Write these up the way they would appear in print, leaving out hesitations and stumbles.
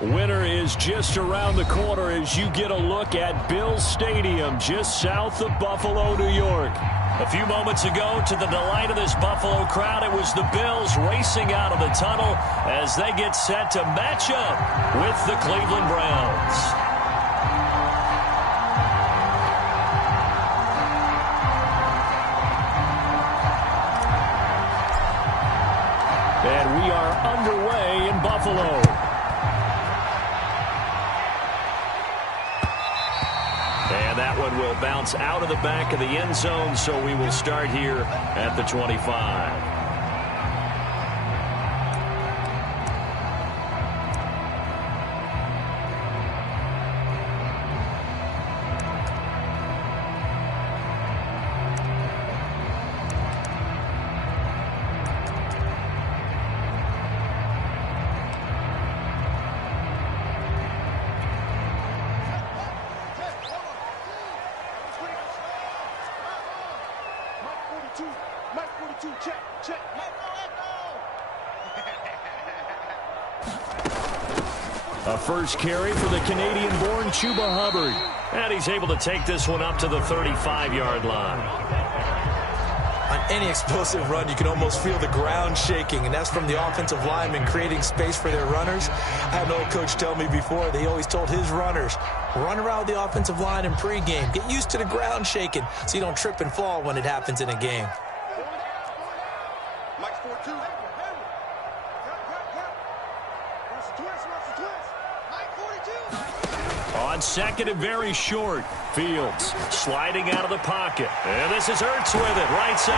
Winter is just around the corner as you get a look at Bills Stadium just south of Buffalo, New York. A few moments ago, to the delight of this Buffalo crowd, it was the Bills racing out of the tunnel as they get set to match up with the Cleveland Browns. And we are underway in Buffalo. And that one will bounce out of the back of the end zone, so we will start here at the 25. A first carry for the Canadian-born Chuba Hubbard. And he's able to take this one up to the 35-yard line. On any explosive run, you can almost feel the ground shaking, and that's from the offensive linemen creating space for their runners. I had an old coach tell me before, they always told his runners, run around the offensive line in pregame. Get used to the ground shaking so you don't trip and fall when it happens in a game. On second and very short, Fields sliding out of the pocket. And this is Ertz with it, right side.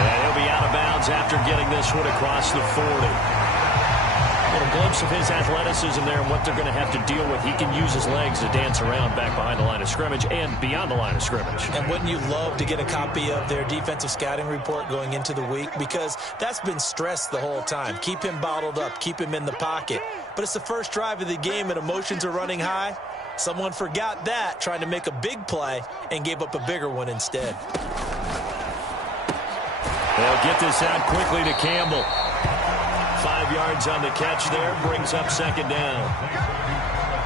And he'll be out of bounds after getting this one across the 40. A little glimpse of his athleticism there and what they're going to have to deal with. He can use his legs to dance around back behind the line of scrimmage and beyond the line of scrimmage. And wouldn't you love to get a copy of their defensive scouting report going into the week? Because that's been stressed the whole time. Keep him bottled up. Keep him in the pocket. But it's the first drive of the game and emotions are running high. Someone forgot that, trying to make a big play, and gave up a bigger one instead. They'll get this out quickly to Campbell. 5 yards on the catch there, brings up second down.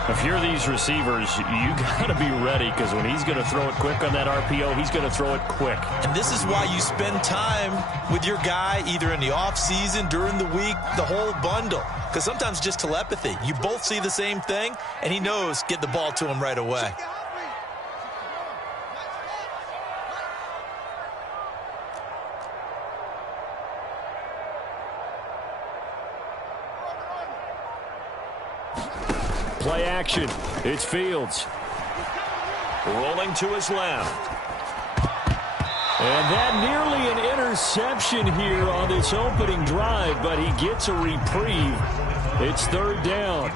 If you're these receivers, you got to be ready, because when he's going to throw it quick on that RPO, he's going to throw it quick. And this is why you spend time with your guy either in the offseason, during the week, the whole bundle. Because sometimes just telepathy. You both see the same thing, and he knows get the ball to him right away. Play action. It's Fields. Rolling to his left. And that nearly an interception here on this opening drive, but he gets a reprieve. It's third down.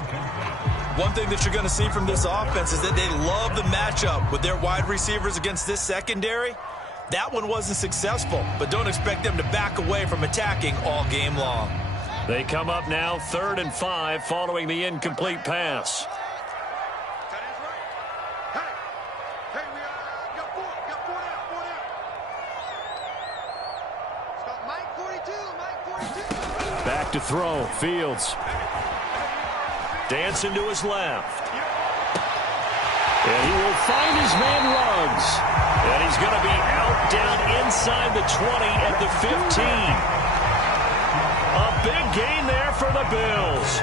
One thing that you're going to see from this offense is that they love the matchup with their wide receivers against this secondary. That one wasn't successful, but don't expect them to back away from attacking all game long. They come up now 3rd and 5 following the incomplete pass. Back to throw. Fields. Dancing to his left. And he will find his man Ruggs. And he's going to be out down inside the 20 at the 15. A big gain there for the Bills.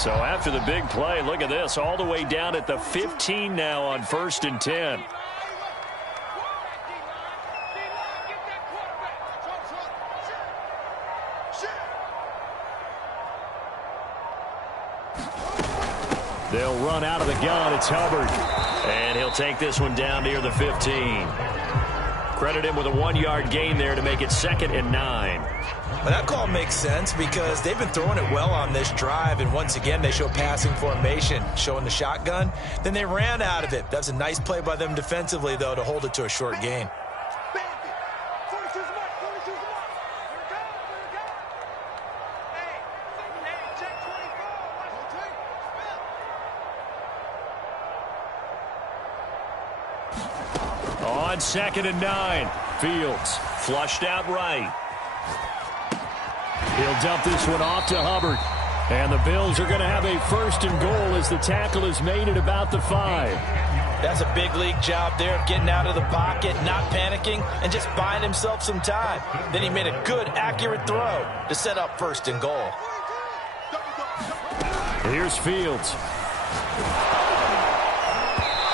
So after the big play, look at this, all the way down at the 15 now on 1st and 10. They'll run out of the gun. It's Hubbard. And he'll take this one down near the 15. Credit him with a 1-yard gain there to make it 2nd and 9. Well, that call makes sense because they've been throwing it well on this drive, and once again they show passing formation, showing the shotgun. Then they ran out of it. That was a nice play by them defensively, though, to hold it to a short gain. On 2nd and 9. Fields flushed out right. He'll dump this one off to Hubbard. And the Bills are going to have a 1st and goal as the tackle is made at about the 5. That's a big league job there of getting out of the pocket, not panicking, and just buying himself some time. Then he made a good, accurate throw to set up 1st and goal. Here's Fields.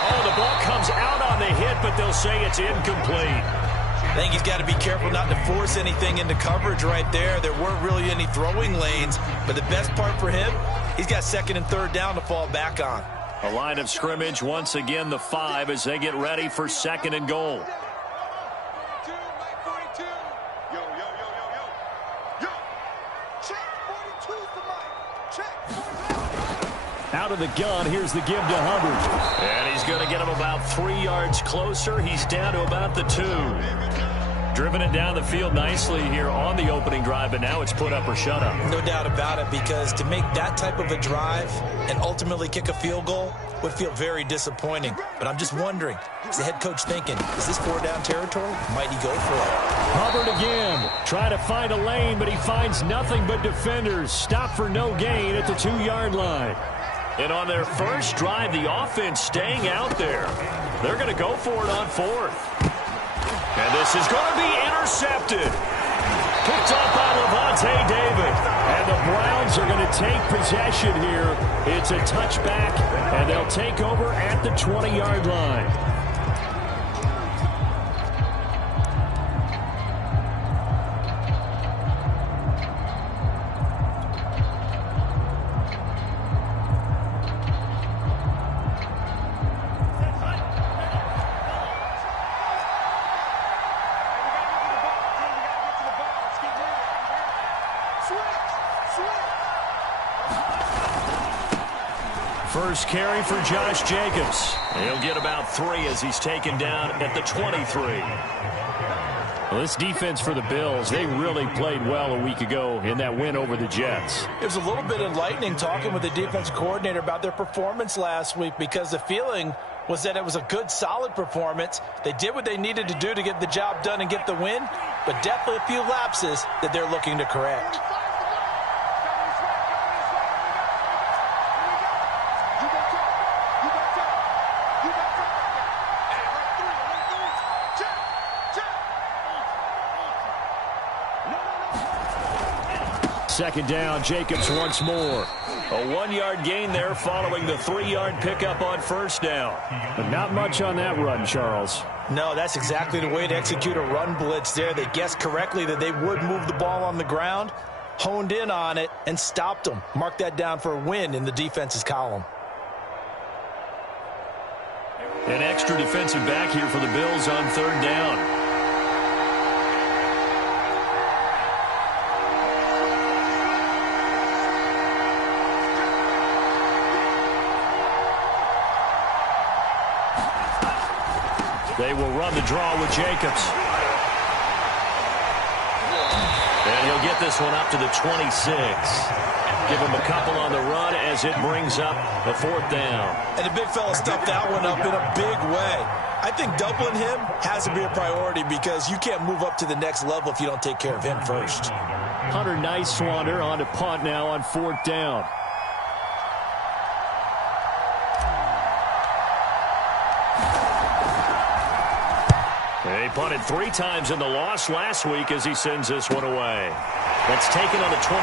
Oh, the ball comes out on the hit, but they'll say it's incomplete. I think he's got to be careful not to force anything into coverage right there. There weren't really any throwing lanes, but the best part for him, he's got 2nd and 3rd down to fall back on. A line of scrimmage, once again the 5 as they get ready for 2nd and goal. Out of the gun, here's the give to Hubbard. And he's going to get him about 3 yards closer. He's down to about the 2. Driven it down the field nicely here on the opening drive, but now it's put up or shut up. No doubt about it, because to make that type of a drive and ultimately kick a field goal would feel very disappointing. But I'm just wondering, is the head coach thinking, is this 4-down territory? Might he go for it? Hubbard again, trying to find a lane, but he finds nothing but defenders. Stop for no gain at the 2-yard line. And on their first drive, the offense staying out there. They're going to go for it on 4th. And this is going to be intercepted. Picked up by Levante David. And the Browns are going to take possession here. It's a touchback, and they'll take over at the 20-yard line. First carry for Josh Jacobs. He'll get about 3 as he's taken down at the 23. Well, this defense for the Bills, they really played well a week ago in that win over the Jets. It was a little bit enlightening talking with the defensive coordinator about their performance last week, because the feeling was that it was a good, solid performance. They did what they needed to do to get the job done and get the win, but definitely a few lapses that they're looking to correct. Second down, Jacobs once more. A 1-yard gain there following the 3-yard pickup on 1st down. But not much on that run, Charles. No, that's exactly the way to execute a run blitz there. They guessed correctly that they would move the ball on the ground, honed in on it, and stopped them. Mark that down for a win in the defense's column. An extra defensive back here for the Bills on 3rd down. They will run the draw with Jacobs. And he'll get this one up to the 26. Give him a couple on the run as it brings up the 4th down. And the big fella stuffed that one up in a big way. I think doubling him has to be a priority, because you can't move up to the next level if you don't take care of him first. Hunter Nice-Swander on to punt now on 4th down. He punted 3 times in the loss last week as he sends this one away. That's taken on the 25.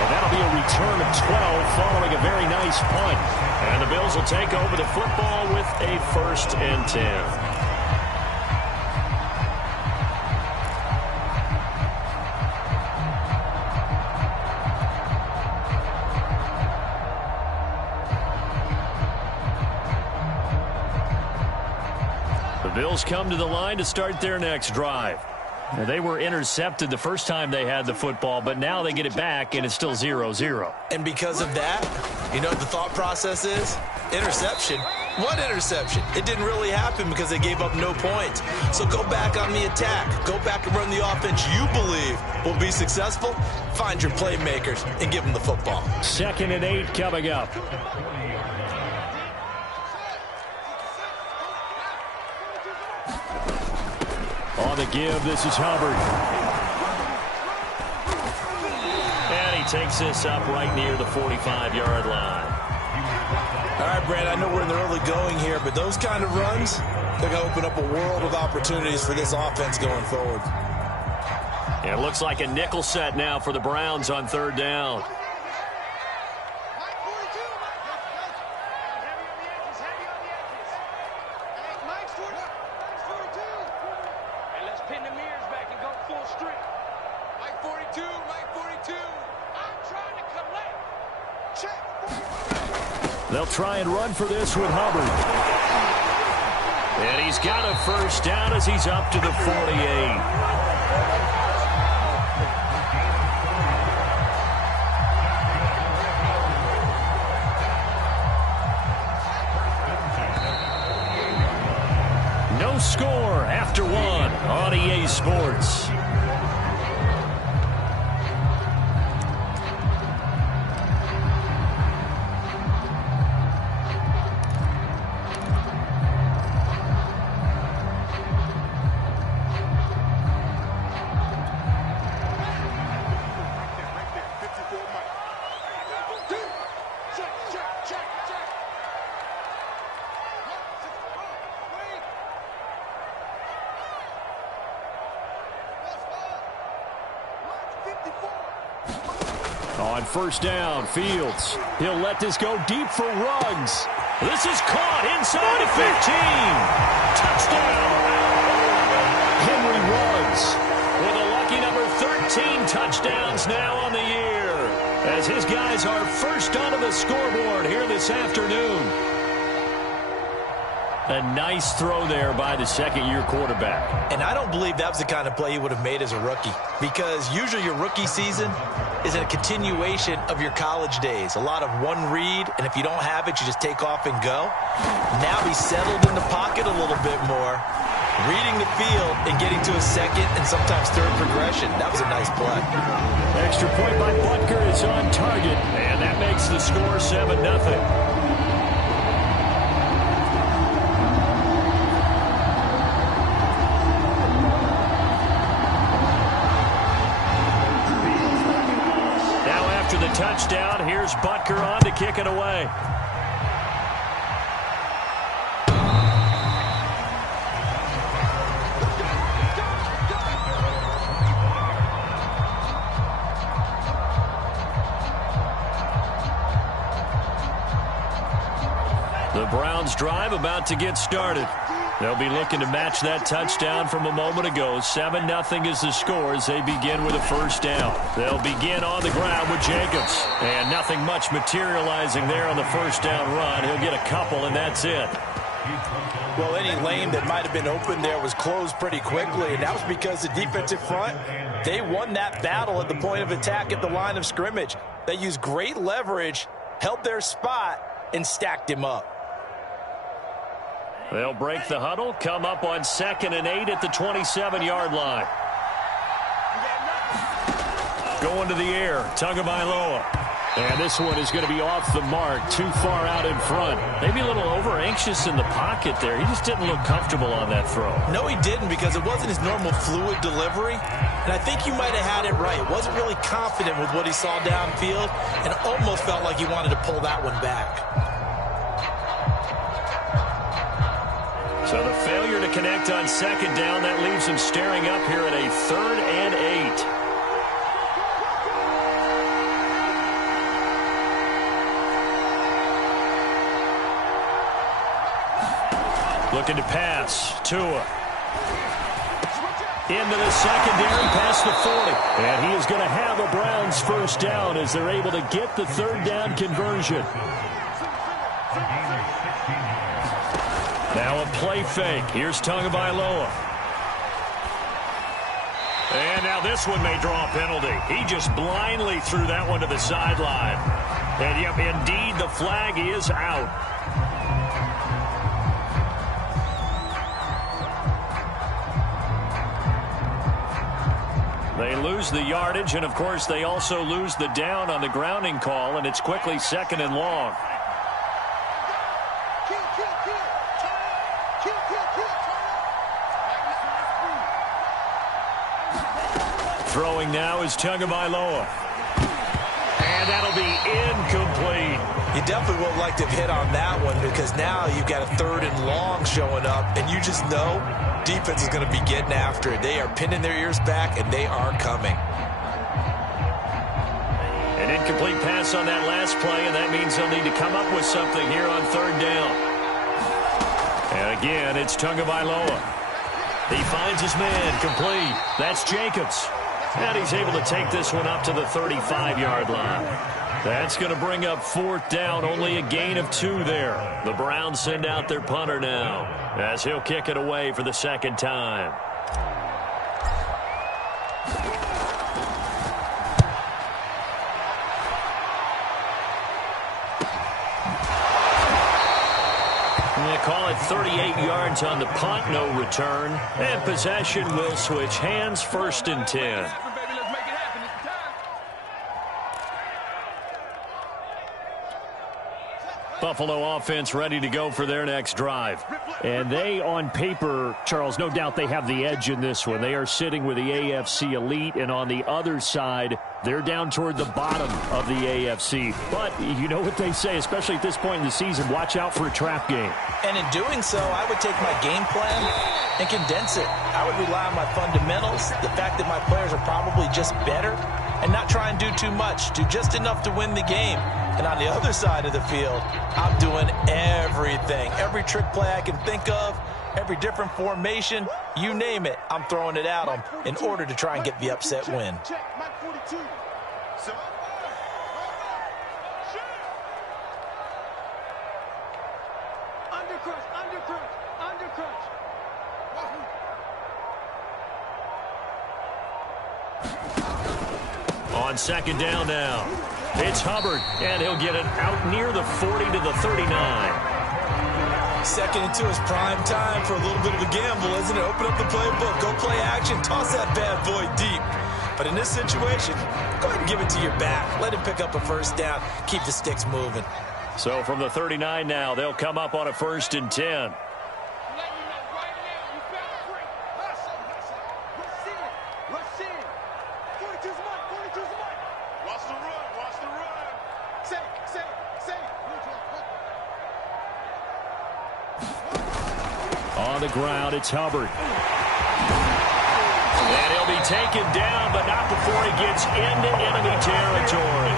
And that'll be a return of 12 following a very nice punt. And the Bills will take over the football with a 1st and 10. Bills come to the line to start their next drive. Now, they were intercepted the first time they had the football, but now they get it back, and it's still 0-0. And because of that, you know what the thought process is? Interception. What interception? It didn't really happen because they gave up no points. So go back on the attack. Go back and run the offense you believe will be successful. Find your playmakers and give them the football. 2nd and 8 coming up. on the give. This is Hubbard. And he takes this up right near the 45-yard line. All right, Brad, I know we're in the early going here, but those kind of runs, they're going to open up a world of opportunities for this offense going forward. It looks like a nickel set now for the Browns on third down. They'll try and run for this with Hubbard. And he's got a first down as he's up to the 48. No score after one on EA Sports. On first down, Fields. He'll let this go deep for Ruggs. This is caught inside of 15. Touchdown. Henry Ruggs with a lucky number 13 touchdowns now on the year, as his guys are first onto the scoreboard here this afternoon. A nice throw there by the second-year quarterback. And I don't believe that was the kind of play he would have made as a rookie, because usually your rookie season is a continuation of your college days. A lot of one read, and if you don't have it, you just take off and go. Now he's settled in the pocket a little bit more, reading the field and getting to a second and sometimes third progression. That was a nice play. Extra point by Butker is on target, and that makes the score 7-0. After the touchdown, here's Butker on to kick it away. The Browns drive about to get started. They'll be looking to match that touchdown from a moment ago. 7-0 is the score as they begin with a first down. They'll begin on the ground with Jacobs. And nothing much materializing there on the first down run. He'll get a couple, and that's it. Well, any lane that might have been open there was closed pretty quickly, and that was because the defensive front, they won that battle at the point of attack at the line of scrimmage. They used great leverage, held their spot, and stacked him up. They'll break the huddle, come up on 2nd and 8 at the 27-yard line. Going to the air, Tagovailoa. And this one is going to be off the mark, too far out in front. Maybe a little over-anxious in the pocket there. He just didn't look comfortable on that throw. No, he didn't, because it wasn't his normal fluid delivery. And I think you might have had it right. Wasn't really confident with what he saw downfield, and almost felt like he wanted to pull that one back. So the failure to connect on 2nd down, that leaves him staring up here at a 3rd and 8. Looking to pass. Tua. Into the secondary past the 40. And he is going to have a Browns first down as they're able to get the 3rd down conversion. Now a play fake. Here's Tagovailoa. And now this one may draw a penalty. He just blindly threw that one to the sideline. And yep, indeed, the flag is out. They lose the yardage, and of course they also lose the down on the grounding call, and it's quickly 2nd and long. Throwing now is Tagovailoa. And that'll be incomplete. You definitely won't like to hit on that one because now you've got a 3rd and long showing up, and you just know defense is going to be getting after it. They are pinning their ears back, and they are coming. An incomplete pass on that last play, and that means they'll need to come up with something here on 3rd down. And again, it's Tagovailoa. He finds his man, complete. That's Jacobs. And he's able to take this one up to the 35-yard line. That's going to bring up 4th down, only a gain of 2 there. The Browns send out their punter now as he'll kick it away for the 2nd time. They call it 38 yards on the punt, no return. And possession will switch hands, 1st and 10. Buffalo offense ready to go for their next drive. And they, on paper, Charles, no doubt they have the edge in this one. They are sitting with the AFC elite, and on the other side, they're down toward the bottom of the AFC. But you know what they say, especially at this point in the season, watch out for a trap game. And in doing so, I would take my game plan and condense it. I would rely on my fundamentals, the fact that my players are probably just better, and not try and do too much, do just enough to win the game. And on the other side of the field, I'm doing everything. Every trick play I can think of, every different formation, you name it, I'm throwing it at them in order to try and get the upset win. On 2nd down now, it's Hubbard, and he'll get it out near the 40 to the 39. 2nd and 2 is prime time for a little bit of a gamble, isn't it? Open up the playbook, go play action, toss that bad boy deep. But in this situation, go ahead and give it to your back. Let him pick up a 1st down, keep the sticks moving. So from the 39 now, they'll come up on a 1st and 10. On the ground, it's Hubbard. And he'll be taken down, but not before he gets into enemy territory.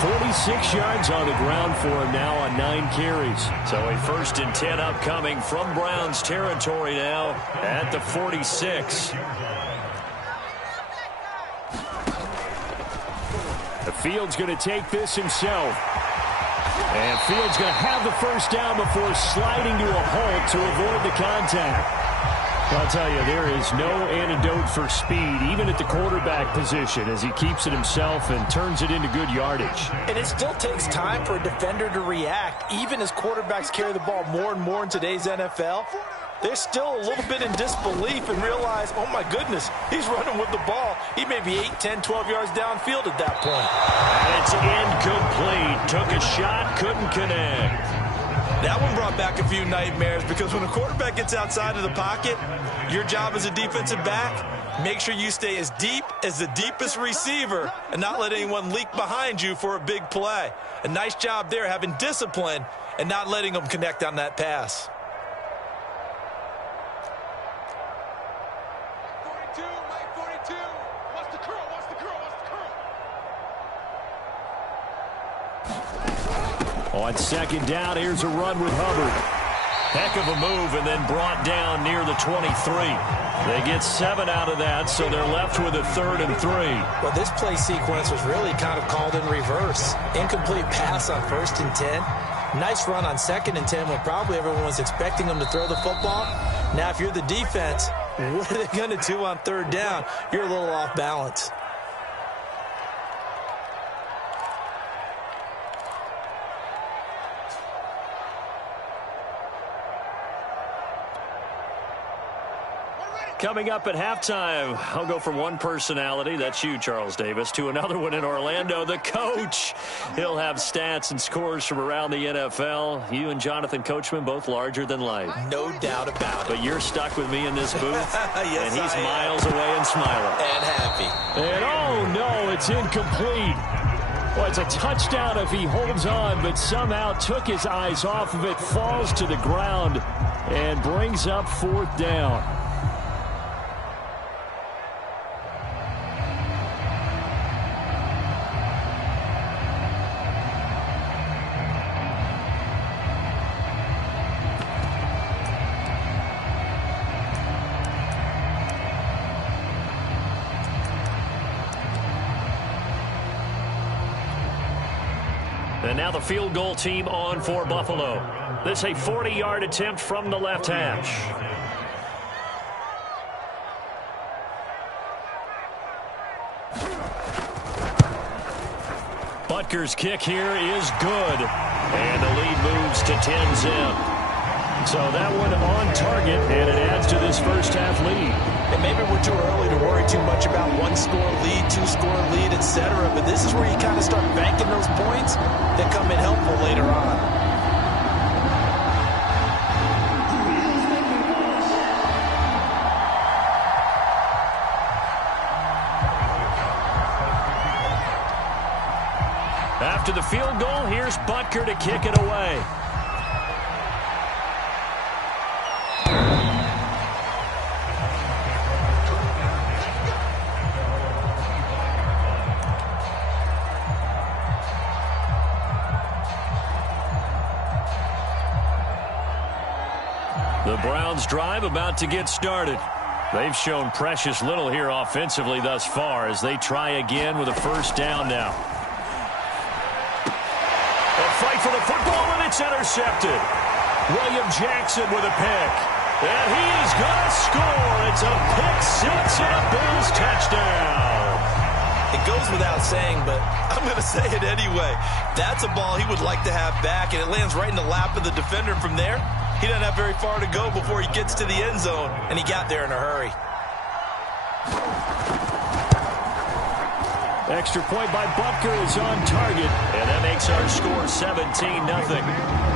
46 yards on the ground for him now on 9 carries. So a 1st and 10 upcoming from Browns territory now at the 46. The Field's going to take this himself. And Fields going to have the 1st down before sliding to a halt to avoid the contact. I'll tell you, there is no antidote for speed, even at the quarterback position, as he keeps it himself and turns it into good yardage. And it still takes time for a defender to react. Even as quarterbacks carry the ball more and more in today's NFL, they're still a little bit in disbelief and realize, oh my goodness, he's running with the ball. He may be 8, 10, 12 yards downfield at that point. And it's incomplete. Took a shot, couldn't connect. That one brought back a few nightmares because when a quarterback gets outside of the pocket, your job as a defensive back, make sure you stay as deep as the deepest receiver and not let anyone leak behind you for a big play. A nice job there having discipline and not letting them connect on that pass. 42, Mike 42. What's the curl? What's the curl? What's the curl? On 2nd down, here's a run with Hubbard. Heck of a move, and then brought down near the 23. They get 7 out of that, so they're left with a 3rd and 3. Well, this play sequence was really kind of called in reverse. Incomplete pass on 1st and 10. Nice run on 2nd and 10 when probably everyone was expecting them to throw the football. Now, if you're the defense, what are they going to do on 3rd down? You're a little off balance. Coming up at halftime, I'll go from one personality, that's you, Charles Davis, to another one in Orlando, the coach. He'll have stats and scores from around the NFL. You and Jonathan Coachman, both larger than life. No doubt about it. But you're stuck with me in this booth, yes, and he's miles away and smiling. And happy. And oh no, it's incomplete. Well, it's a touchdown if he holds on, but somehow took his eyes off of it, falls to the ground, and brings up 4th down. And now the field goal team on for Buffalo. This is a 40-yard attempt from the left hash. Butker's kick here is good. And the lead moves to 10-zip. So that one on target, and it adds to this first half lead. And maybe we're too early to worry too much about 1-score lead, 2-score lead, etc. But this is where you kind of start banking those points that come in helpful later on. After the field goal, here's Butker to kick it away. The Browns drive about to get started. They've shown precious little here offensively thus far as they try again with a first down now. A fight for the football, and it's intercepted. William Jackson with a pick. And he is going to score. It's a pick six and a Bills touchdown. It goes without saying, but I'm going to say it anyway. That's a ball he would like to have back, and it lands right in the lap of the defender. From there, he doesn't have very far to go before he gets to the end zone, and he got there in a hurry. Extra point by Butker is on target. And that makes our score 17-0.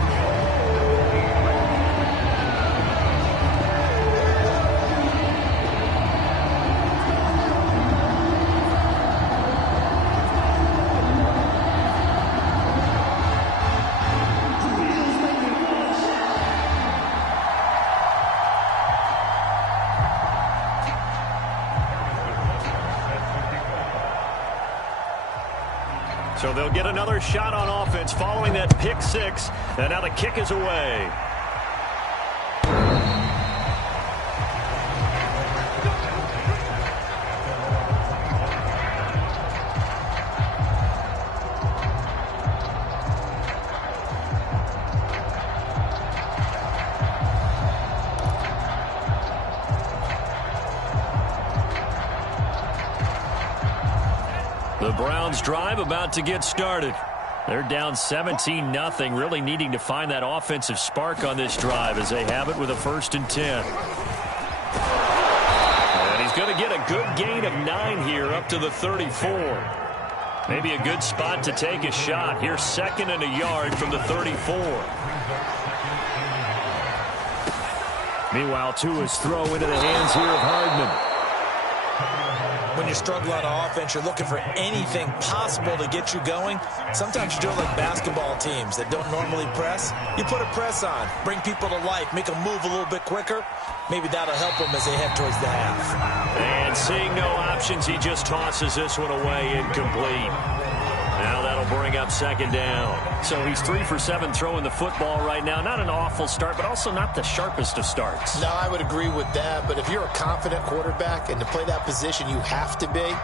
So they'll get another shot on offense following that pick six. And now the kick is away. The Browns drive about to get started. They're down 17-0, really needing to find that offensive spark on this drive as they have it with a 1st and 10. And he's going to get a good gain of 9 here up to the 34. Maybe a good spot to take a shot. Here's 2nd and a yard from the 34. Meanwhile, Tua's throw into the hands here of Hardman. When you're struggling on offense, you're looking for anything possible to get you going. Sometimes you do it like basketball teams that don't normally press. You put a press on, bring people to life, make them move a little bit quicker. Maybe that'll help them as they head towards the half. And seeing no options, he just tosses this one away, incomplete. Now that'll bring up 2nd down. So he's 3 for 7 throwing the football right now. Not an awful start, but also not the sharpest of starts. No, I would agree with that. But if you're a confident quarterback and to play that position you have to be,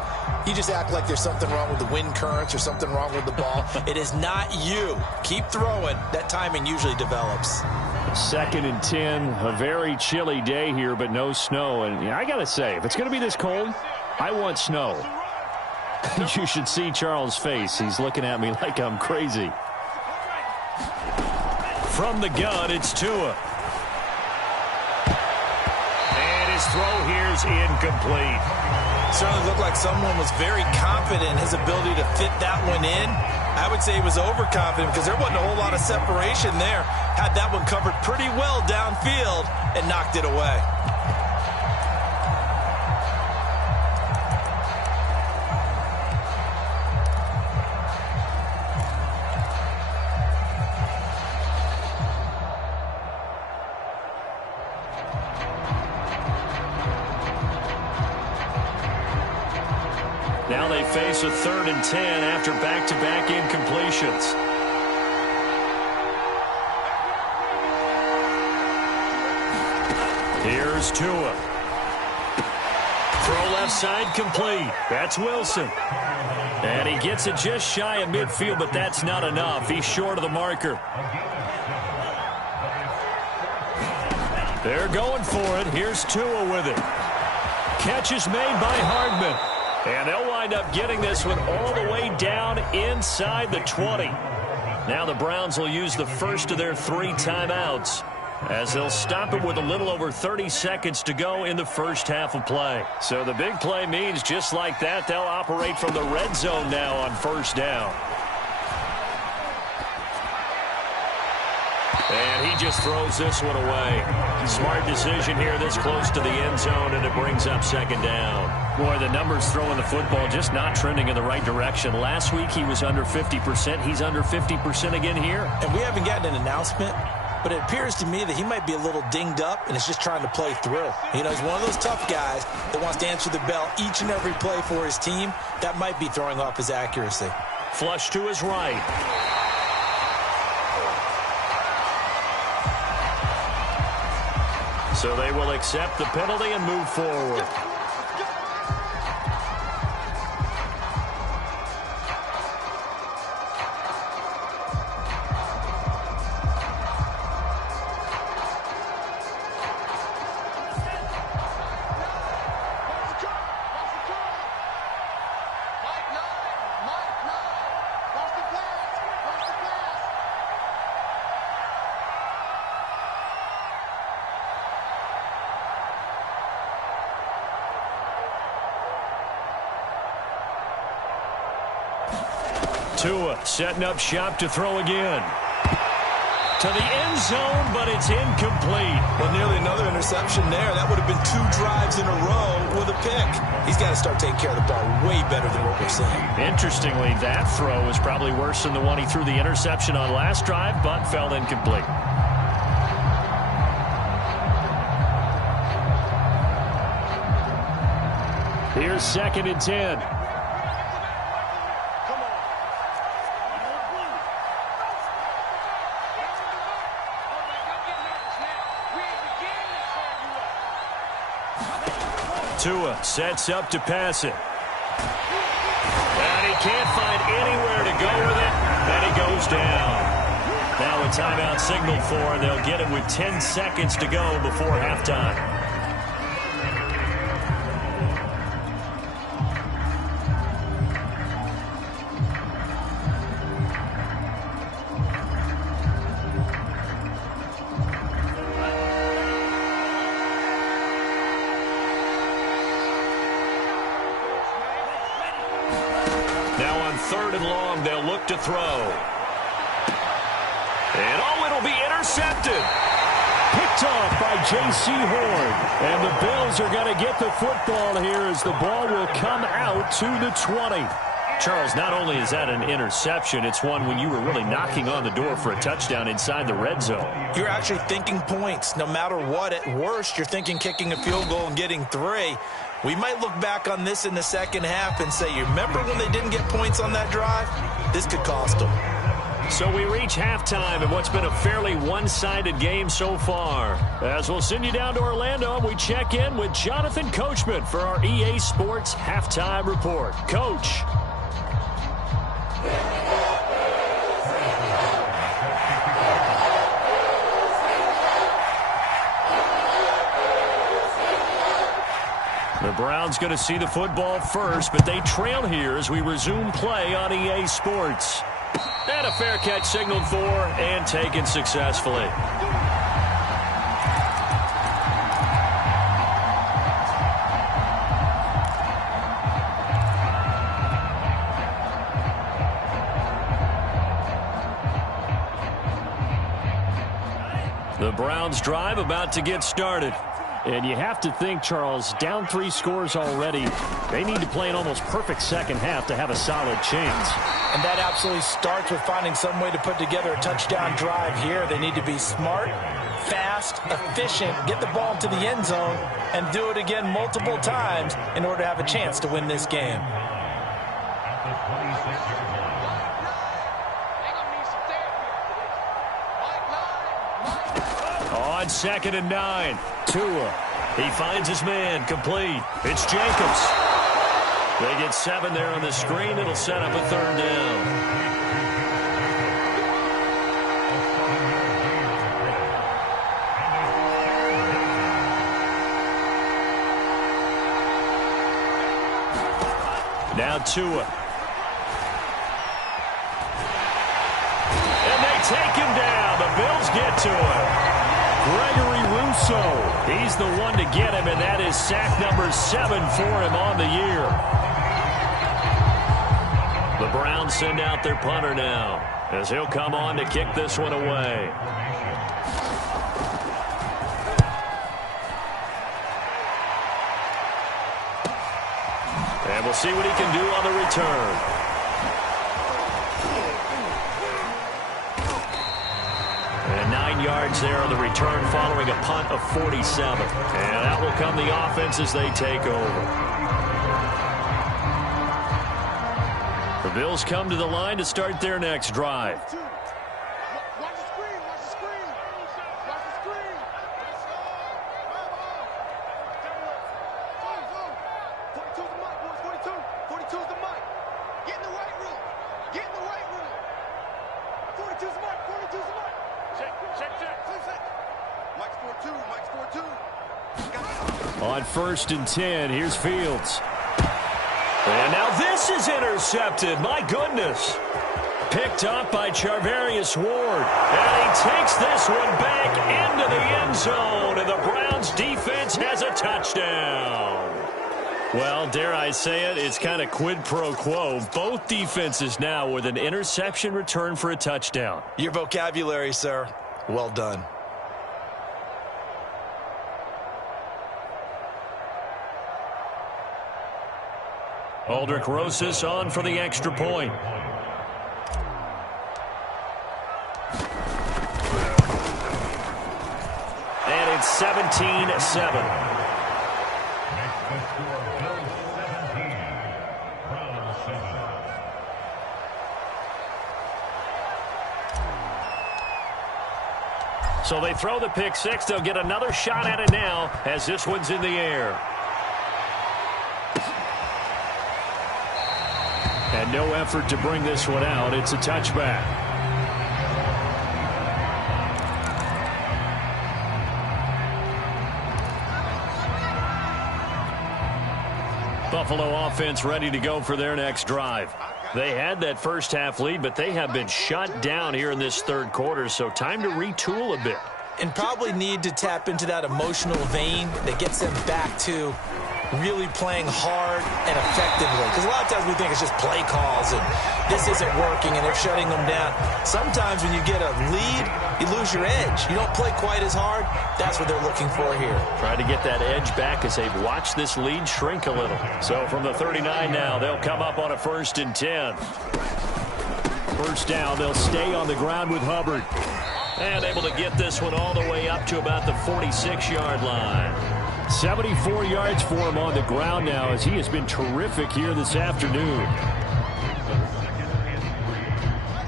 you just act like there's something wrong with the wind currents or something wrong with the ball. It is not you. Keep throwing. That timing usually develops. 2nd and 10. A very chilly day here, but no snow. And I got to say, if it's going to be this cold, I want snow. You should see Charles' face. He's looking at me like I'm crazy. From the gun, it's Tua. And his his throw here's incomplete. Certainly looked like someone was very confident in his ability to fit that one in. I would say he was overconfident because there wasn't a whole lot of separation there. Had that one covered pretty well downfield and knocked it away. Now they face a 3rd and 10 after back-to-back incompletions. Here's Tua. Throw left side complete. That's Wilson. And he gets it just shy of midfield, but that's not enough. He's short of the marker. They're going for it. Here's Tua with it. Catch is made by Hardman. And they'll wind up getting this one all the way down inside the 20. Now the Browns will use the first of their 3 timeouts as they'll stop it with a little over 30 seconds to go in the first half of play. So the big play means just like that, they'll operate from the red zone now on first down. And he just throws this one away. Smart decision here this close to the end zone, and it brings up 2nd down. Boy, the numbers throwing the football just not trending in the right direction. Last week he was under 50%. He's under 50% again here. And we haven't gotten an announcement, but it appears to me that he might be a little dinged up and is just trying to play through. You know, he's one of those tough guys that wants to answer the bell each and every play for his team. That might be throwing off his accuracy. Flush to his right. So they will accept the penalty and move forward. Tua setting up shop to throw again. To the end zone, but it's incomplete. Well, nearly another interception there. That would have been 2 drives in a row with a pick. He's got to start taking care of the ball way better than what we're seeing. Interestingly, that throw is probably worse than the one he threw the interception on last drive, but fell incomplete. Here's 2nd and 10. Tua sets up to pass it. And he can't find anywhere to go with it. And he goes down. Now a timeout signaled for, and they'll get it with 10 seconds to go before halftime. Now on 3rd and long, they'll look to throw. And oh, it'll be intercepted. Picked off by J.C. Horn. And the Bills are going to get the football here as the ball will come out to the 20. Charles, not only is that an interception, it's one when you were really knocking on the door for a touchdown inside the red zone. You're actually thinking points. No matter what, at worst, you're thinking kicking a field goal and getting 3. We might look back on this in the second half and say, you remember when they didn't get points on that drive? This could cost them. So we reach halftime in what's been a fairly one-sided game so far. As we'll send you down to Orlando, we check in with Jonathan Coachman for our EA Sports Halftime Report. Coach. The Browns going to see the football first, but they trail here as we resume play on EA Sports. And a fair catch signaled for and taken successfully. The Browns drive about to get started. And you have to think, Charles, down 3 scores already. They need to play an almost perfect second half to have a solid chance. And that absolutely starts with finding some way to put together a touchdown drive here. They need to be smart, fast, efficient, get the ball to the end zone, and do it again multiple times in order to have a chance to win this game. On 2nd and 9, Tua. He finds his man, complete. It's Jacobs. They get 7 there on the screen. It'll set up a 3rd down. Now Tua. And they take him down. The Bills get to him. Gregory Rousseau, he's the one to get him, and that is sack number 7 for him on the year. The Browns send out their punter now, as he'll come on to kick this one away. And we'll see what he can do on the return. And 9 yards there on the return following a punt of 47. And that will come the offense as they take over. The Bills come to the line to start their next drive. Watch the screen, watch the screen. Watch the screen. 42's the mic, boys, 42. 42's the mic. Get in the weight room. Get in the weight room. 42's the mic, 42's the mic. Check. Mike's 4-2, Mike's 4-2. On 1st and 10, here's Fields. And now this is intercepted. My goodness. Picked up by Charvarius Ward. And he takes this one back into the end zone. And the Browns defense has a touchdown. Well, dare I say it, it's kind of quid pro quo. Both defenses now with an interception return for a touchdown. Your vocabulary, sir. Well done. Aldrich Rosas on for the extra point. And it's 17-7. So they throw the pick six. They'll get another shot at it now as this one's in the air. And no effort to bring this one out. It's a touchback. Buffalo offense ready to go for their next drive. They had that first half lead, but they have been shut down here in this 3rd quarter, so time to retool a bit. And probably need to tap into that emotional vein that gets them back to really playing hard and effectively. Because a lot of times we think it's just play calls and this isn't working and they're shutting them down. Sometimes when you get a lead, you lose your edge. You don't play quite as hard. That's what they're looking for here. Try to get that edge back as they've watched this lead shrink a little. So from the 39 now, they'll come up on a 1st and 10. First down, they'll stay on the ground with Hubbard. And able to get this one all the way up to about the 46-yard line. 74 yards for him on the ground now as he has been terrific here this afternoon.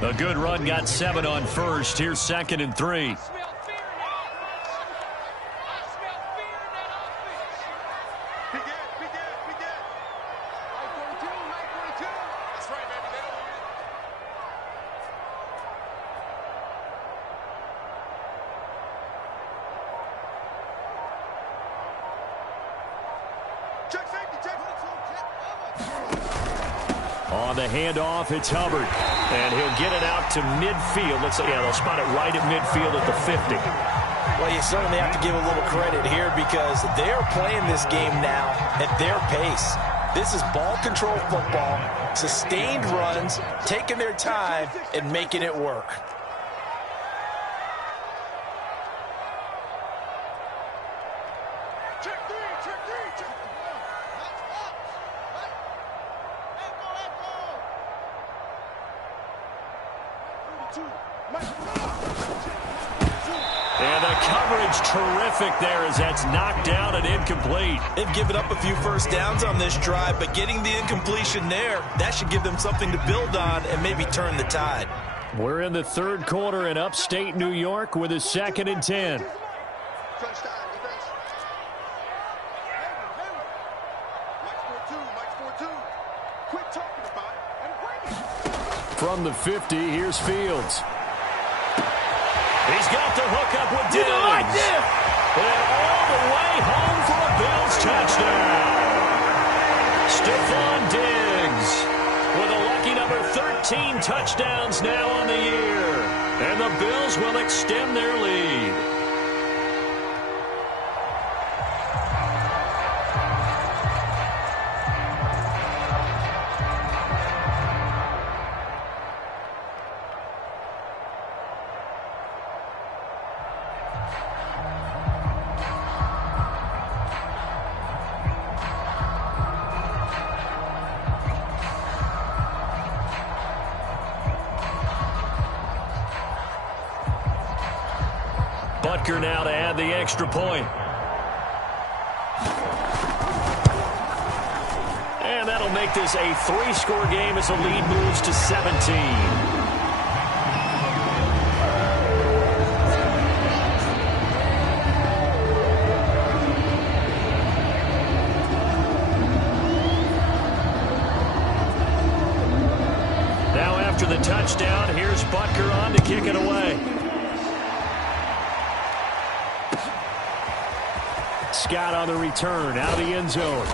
A good run, got 7 on 1st. Here's 2nd and 3. On the handoff, it's Hubbard. And he'll get it out to midfield. Looks like, yeah, they'll spot it right at midfield at the 50. Well, you certainly have to give a little credit here because they're playing this game now at their pace. This is ball control football, sustained runs, taking their time and making it work. And the coverage terrific there as that's knocked down and incomplete. They've given up a few first downs on this drive, but getting the incompletion there, that should give them something to build on and maybe turn the tide. We're in the third quarter in upstate New York with a 2nd and 10. From the 50, here's Fields. He's got the hook up with Diggs. And all the way home for a Bills touchdown. Stephon Diggs with a lucky number 13 touchdowns now on the year. And the Bills will extend their lead. Butker now to add the extra point. And that'll make this a 3-score game as the lead moves to 17. Now after the touchdown, here's Butker on to kick it away. Scott on the return, out of the end zone.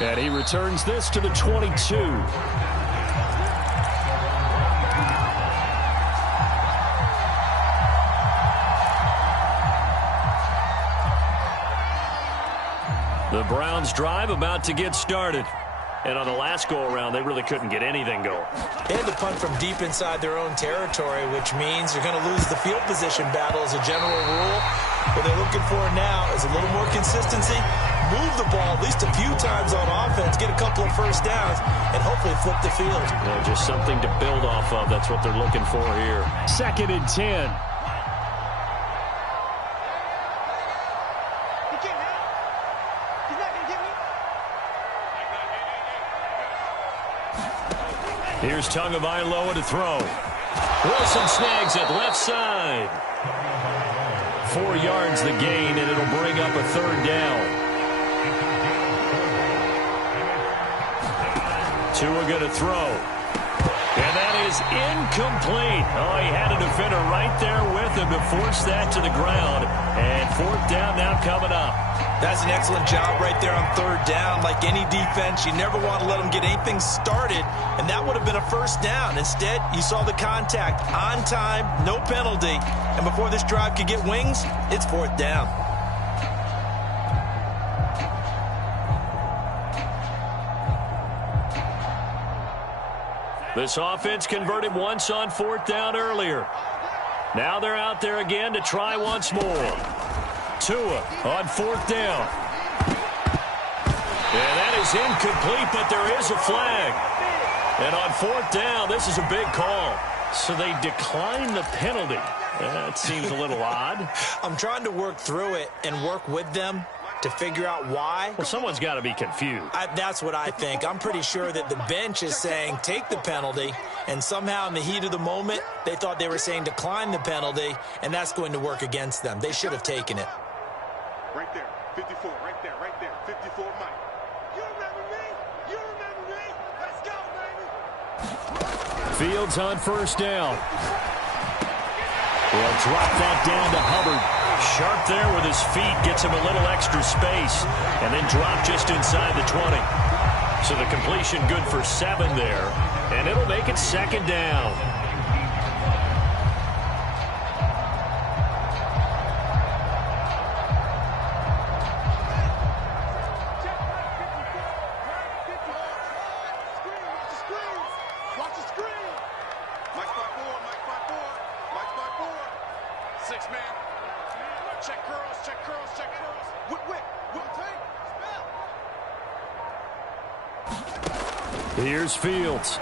And he returns this to the 22. The Browns drive about to get started. And on the last go-around, they really couldn't get anything going. They had to punt from deep inside their own territory, which means you're going to lose the field position battle as a general rule. What they're looking for now is a little more consistency, move the ball at least a few times on offense, get a couple of first downs, and hopefully flip the field. Yeah, just something to build off of. That's what they're looking for here. 2nd and 10. Here's Tagovailoa to throw. Wilson snags it left side. 4 yards the gain, and it'll bring up a 3rd down. Tua going to throw. And that is incomplete. Oh, he had a defender right there with him to force that to the ground. And 4th down now coming up. That's an excellent job right there on 3rd down. Like any defense, you never want to let them get anything started, and that would have been a first down. Instead, you saw the contact on time, no penalty, and before this drive could get wings, it's 4th down. This offense converted once on 4th down earlier. Now they're out there again to try once more. Tua on 4th down. And that is incomplete, but there is a flag. And on 4th down, this is a big call. So they decline the penalty. That seems a little odd. I'm trying to work through it and work with them to figure out why. Well, someone's got to be confused. That's what I think. I'm pretty sure that the bench is saying take the penalty, and somehow in the heat of the moment, they thought they were saying decline the penalty, and that's going to work against them. They should have taken it. Right there, 54, right there, 54, Mike. You remember me? You remember me? Let's go, baby. Fields on 1st down. He'll drop that down to Hubbard. Sharp there with his feet, gets him a little extra space, and then drop just inside the 20. So the completion good for 7 there, and it'll make it 2nd down. Here's Fields.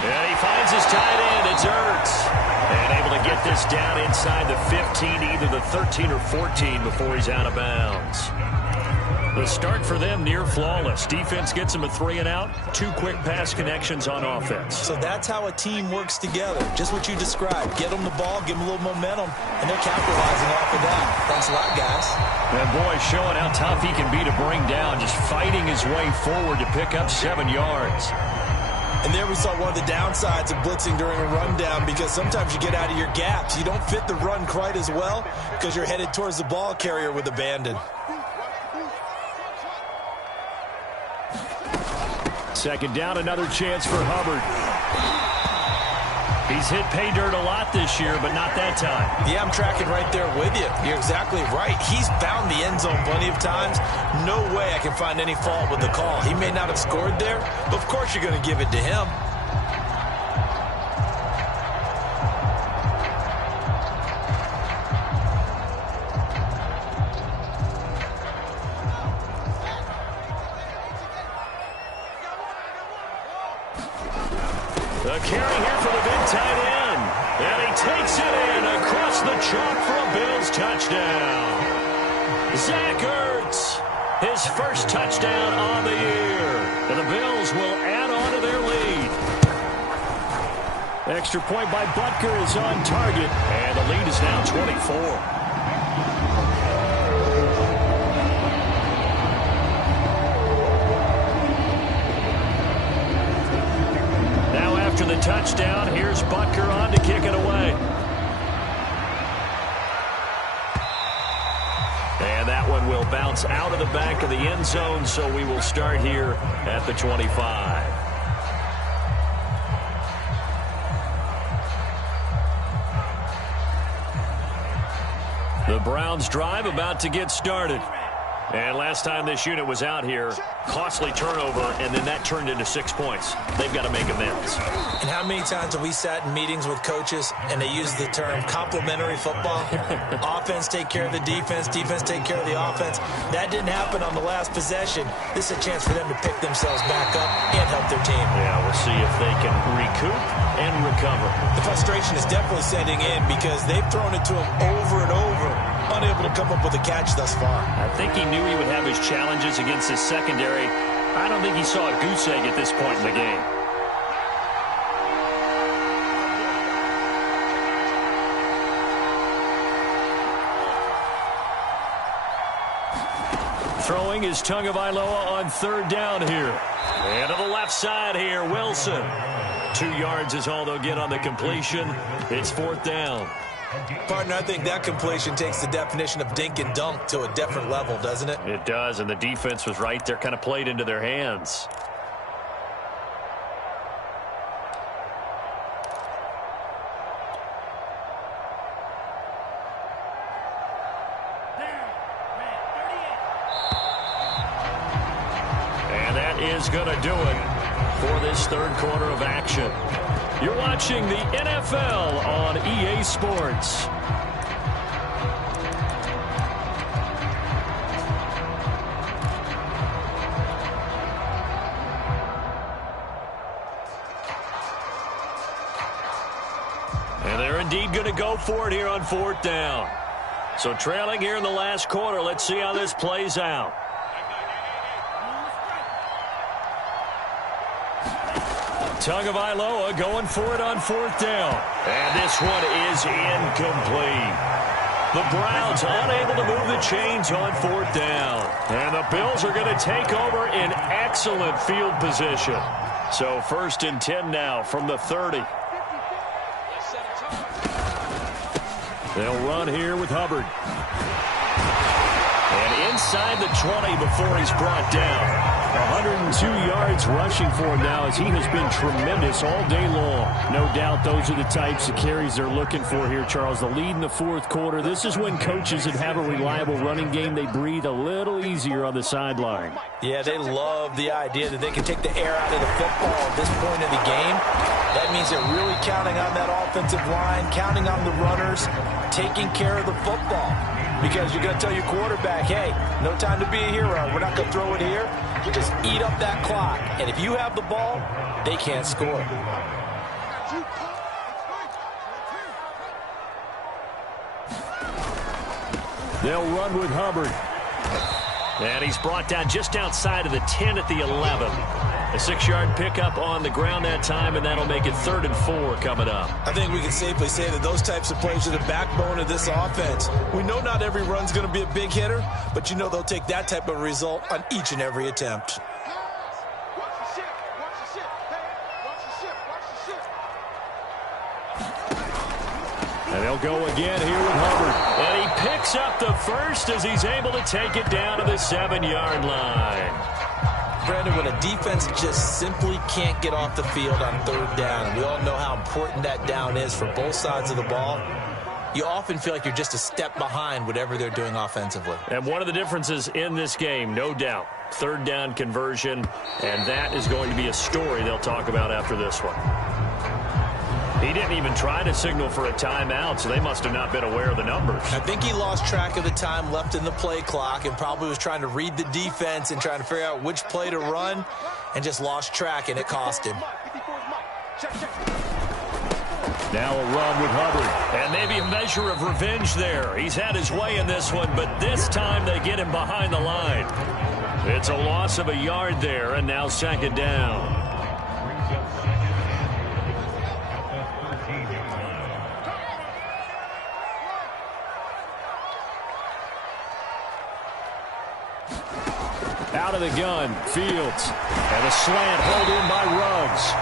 And he finds his tight end. It's Ertz. And able to get this down inside the 15, either the 13 or 14 before he's out of bounds. The start for them near flawless. Defense gets them a 3 and out. 2 quick pass connections on offense. So that's how a team works together. Just what you described. Get them the ball, give them a little momentum, and they're capitalizing off of that. Thanks a lot, guys. And boy, showing how tough he can be to bring down, just fighting his way forward to pick up 7 yards. And there we saw one of the downsides of blitzing during a rundown, because sometimes you get out of your gaps. You don't fit the run quite as well because you're headed towards the ball carrier with abandon. Second down, another chance for Hubbard. He's hit pay dirt a lot this year, but not that time. Yeah, I'm tracking right there with you. You're exactly right. He's found the end zone plenty of times. No way I can find any fault with the call. He may not have scored there, but of course you're going to give it to him. A carry here for the big tight end. And he takes it in across the chalk for a Bills touchdown. Zach Ertz, his first touchdown on the year. And the Bills will add on to their lead. Extra point by Butker is on target. And the lead is now 24. After the touchdown, here's Butker on to kick it away. And that one will bounce out of the back of the end zone, so we will start here at the 25. The Browns drive about to get started. And last time this unit was out here, costly turnover, and then that turned into 6 points. They've got to make amends. And how many times have we sat in meetings with coaches and they use the term complementary football? Offense take care of the defense, defense take care of the offense. That didn't happen on the last possession. This is a chance for them to pick themselves back up and help their team. Yeah, we'll see if they can recoup and recover. The frustration is definitely setting in because they've thrown it to him over and over, unable to come up with a catch thus far. I think he knew he would have his challenges against his secondary. I don't think he saw a goose egg at this point in the game. Throwing is Tagovailoa on third down here. And to the left side here, Wilson. 2 yards is all they'll get on the completion. It's 4th down. Partner, I think that completion takes the definition of dink and dunk to a different level, doesn't it? It does, and the defense was right there, kind of played into their hands. And that is going to do it for this third quarter of action. You're watching the NFL on EA Sports. And they're indeed going to go for it here on 4th down. So trailing here in the last quarter, let's see how this plays out. Tagovailoa going for it on 4th down. And this one is incomplete. The Browns unable to move the chains on 4th down. And the Bills are going to take over in excellent field position. So 1st and 10 now from the 30. They'll run here with Hubbard. And inside the 20 before he's brought down. 102 yards rushing for him now as he has been tremendous all day long. No doubt those are the types of carries they're looking for here, Charles. The lead in the 4th quarter. This is when coaches that have a reliable running game, they breathe a little easier on the sideline. Yeah, they love the idea that they can take the air out of the football at this point of the game. That means they're really counting on that offensive line, counting on the runners, taking care of the football. Because you're going to tell your quarterback, hey, no time to be a hero. We're not going to throw it here. You just eat up that clock. And if you have the ball, they can't score. They'll run with Hubbard. And he's brought down just outside of the 10 at the 11. A 6-yard pickup on the ground that time, and that'll make it 3rd and 4 coming up. I think we can safely say that those types of plays are the backbone of this offense. We know not every run's going to be a big hitter, but you know they'll take that type of result on each and every attempt. And they'll go again here with Hubbard. And he picks up the first as he's able to take it down to the 7-yard line. Brandon, when a defense just simply can't get off the field on 3rd down, and we all know how important that down is for both sides of the ball, you often feel like you're just a step behind whatever they're doing offensively. And one of the differences in this game, no doubt, 3rd down conversion, and that is going to be a story they'll talk about after this one. He didn't even try to signal for a timeout, so they must have not been aware of the numbers. I think he lost track of the time left in the play clock and probably was trying to read the defense and trying to figure out which play to run and just lost track, and it cost him. Now a run with Hubbard. And maybe a measure of revenge there. He's had his way in this one, but this time they get him behind the line. It's a loss of a yard there, and now 2nd down. Out of the gun, Fields. And a slant hauled in by Ruggs.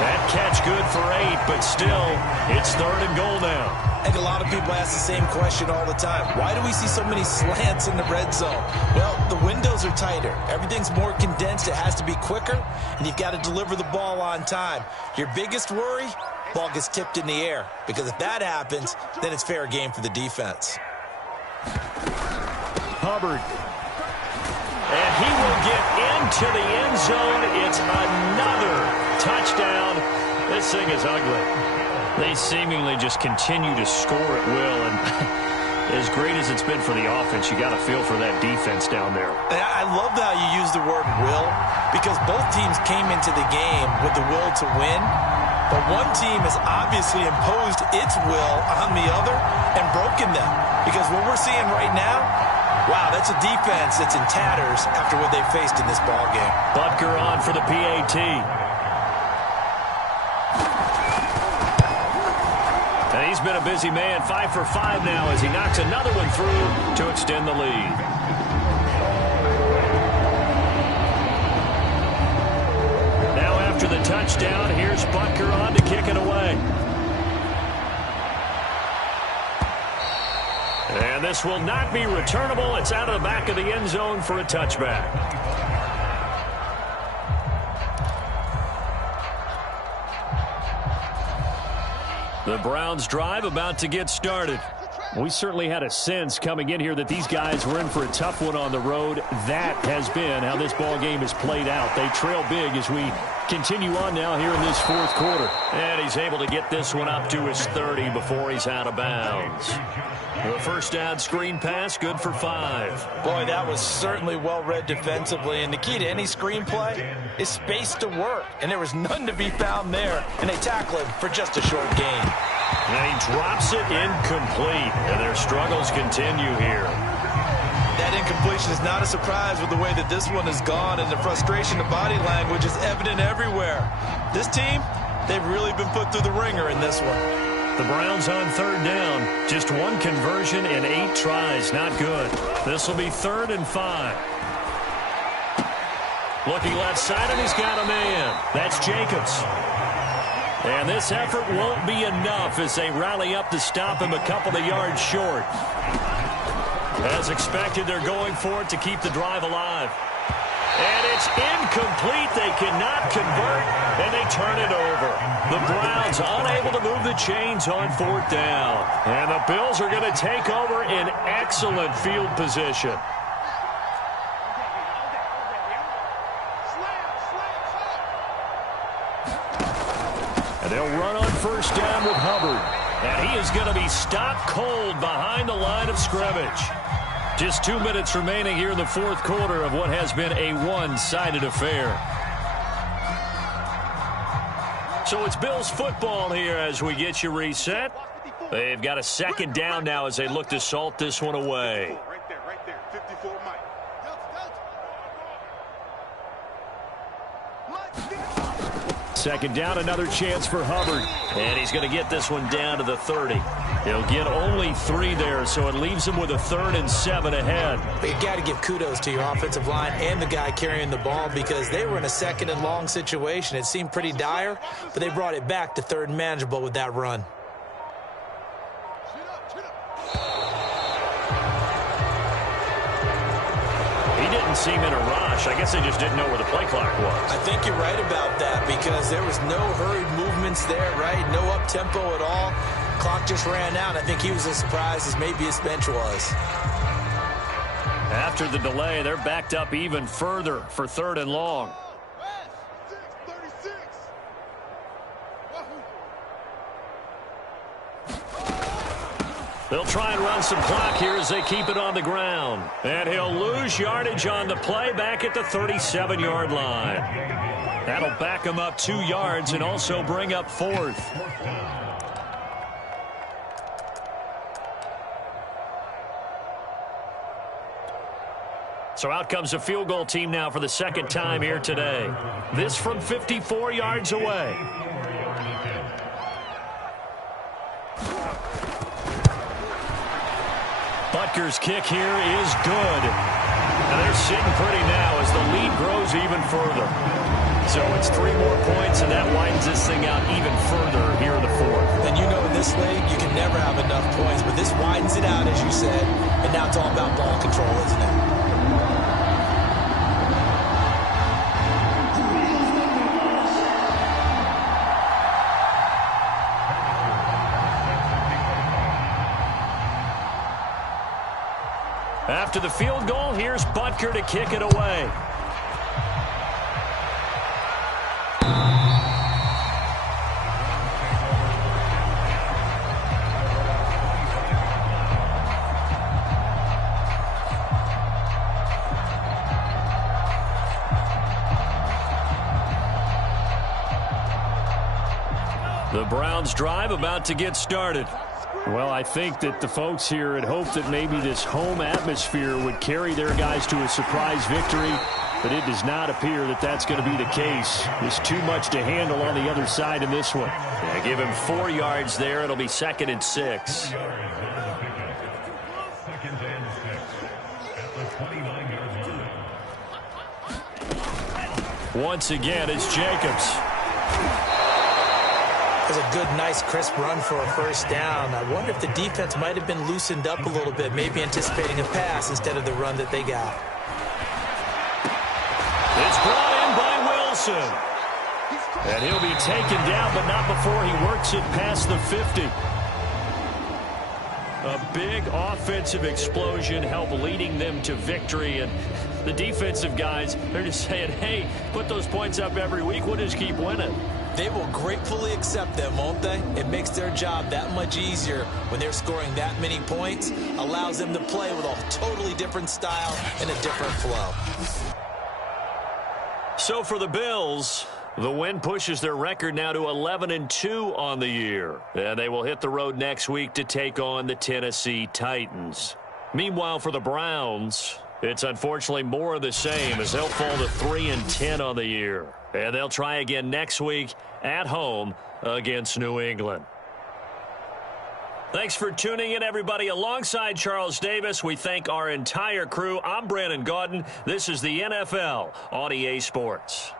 That catch good for 8, but still, it's 3rd and goal now. I think a lot of people ask the same question all the time. Why do we see so many slants in the red zone? Well, the windows are tighter. Everything's more condensed. It has to be quicker, and you've got to deliver the ball on time. Your biggest worry, ball gets tipped in the air, because if that happens, then it's fair game for the defense. Hubbard. And he will get into the end zone. It's another touchdown. This thing is ugly. They seemingly just continue to score at will. And as great as it's been for the offense, you got to feel for that defense down there. I love how you use the word will, because both teams came into the game with the will to win. But one team has obviously imposed its will on the other and broken them. Because what we're seeing right now, wow, that's a defense that's in tatters after what they faced in this ballgame. Butker on for the PAT. And he's been a busy man, 5 for 5 now as he knocks another one through to extend the lead. Now after the touchdown, here's Butker on to kick it away. And this will not be returnable. It's out of the back of the end zone for a touchback. The Browns drive about to get started. We certainly had a sense coming in here that these guys were in for a tough one on the road. That has been how this ball game has played out. They trail big as we continue on now here in this 4th quarter. And he's able to get this one up to his 30 before he's out of bounds. The first down screen pass, good for 5. Boy, that was certainly well read defensively. And the key to any screen play is space to work. And there was none to be found there. And they tackle him for just a short gain. And he drops it incomplete. And their struggles continue here. That incompletion is not a surprise with the way that this one has gone. And the frustration of body language is evident everywhere. This team, they've really been put through the ringer in this one. The Browns on 3rd down. Just 1 conversion in 8 tries. Not good. This will be 3rd and 5. Looking left side, and he's got a man. That's Jacobs. And this effort won't be enough as they rally up to stop him a couple of yards short. As expected, they're going for it to keep the drive alive. And it's incomplete. They cannot convert, and they turn it over. The Browns unable to move the chains on 4th down. And the Bills are going to take over in excellent field position. And they'll run on 1st down with Hubbard. And he is going to be stopped cold behind the line of scrimmage. Just 2 minutes remaining here in the 4th quarter of what has been a one-sided affair. So it's Bills football here as we get you reset. They've got a second down now as they look to salt this one away. Right there. 54 Mike. Second down, another chance for Hubbard. And he's going to get this one down to the 30. He'll get only 3 there, so it leaves him with a 3rd and 7 ahead. But you got to give kudos to your offensive line and the guy carrying the ball because they were in a 2nd and long situation. It seemed pretty dire, but they brought it back to 3rd and manageable with that run. Didn't seem in a rush. I guess they just didn't know where the play clock was. I think you're right about that because there was no hurried movements there, right? No up-tempo at all. Clock just ran out. I think he was as surprised as maybe his bench was. After the delay, they're backed up even further for 3rd and long. They'll try and run some clock here as they keep it on the ground. And he'll lose yardage on the play back at the 37-yard line. That'll back him up 2 yards and also bring up 4th. So out comes a field goal team now for the 2nd time here today. This from 54 yards away. Butker's kick here is good. And they're sitting pretty now as the lead grows even further. So it's 3 more points, and that widens this thing out even further here in the 4th. And you know in this league, you can never have enough points, but this widens it out, as you said, and now it's all about ball control, isn't it? After the field goal, here's Butker to kick it away. The Browns' drive about to get started. Well, I think that the folks here had hoped that maybe this home atmosphere would carry their guys to a surprise victory, but it does not appear that that's going to be the case. There's too much to handle on the other side in this one. Yeah, give him 4 yards there. It'll be 2nd and 6. Once again, it's Jacobs. That was a good, nice, crisp run for a 1st down. I wonder if the defense might have been loosened up a little bit, maybe anticipating a pass instead of the run that they got. It's brought in by Wilson. And he'll be taken down, but not before he works it past the 50. A big offensive explosion helped leading them to victory. And the defensive guys, they're just saying, hey, put those points up every week. We'll just keep winning. They will gratefully accept them, won't they? It makes their job that much easier when they're scoring that many points. Allows them to play with a totally different style and a different flow. So for the Bills, the win pushes their record now to 11-2 on the year. And they will hit the road next week to take on the Tennessee Titans. Meanwhile, for the Browns, it's unfortunately more of the same as they'll fall to 3-10 on the year. And they'll try again next week at home against New England. Thanks for tuning in, everybody. Alongside Charles Davis, we thank our entire crew. I'm Brandon Gaudin. This is the NFL on EA Sports.